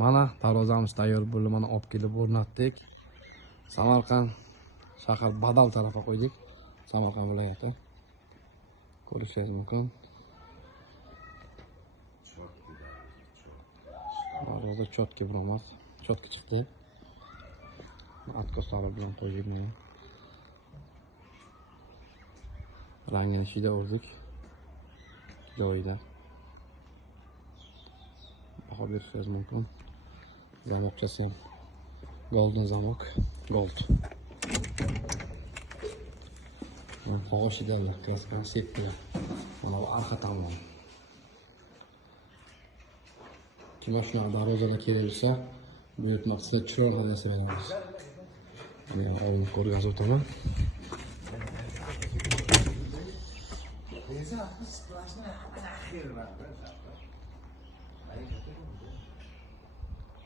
Mana darvozamiz tayyor bo'ldi. Mana olib kelib o'rnatdik. Samarqand shahar Badal tarafga qo'ydik. Samarqand viloyati. Ko'rishingiz mumkin. Darvoza chotki biromas. Chotki chiqdi. Atkoslari bilan to'yibni. Rangini shida urdik. Joyida. Baho berishingiz mumkin. Zamokchasi ham golden zamok. Gold. Hog'ishidalar, klassik septilar. Mana bu arxa tomon. Kim shunaqa darvozalar kerilsa, buyurtmoqchisi chiroqlar yasamaymiz. Men oldin ko'rgazib o'taman.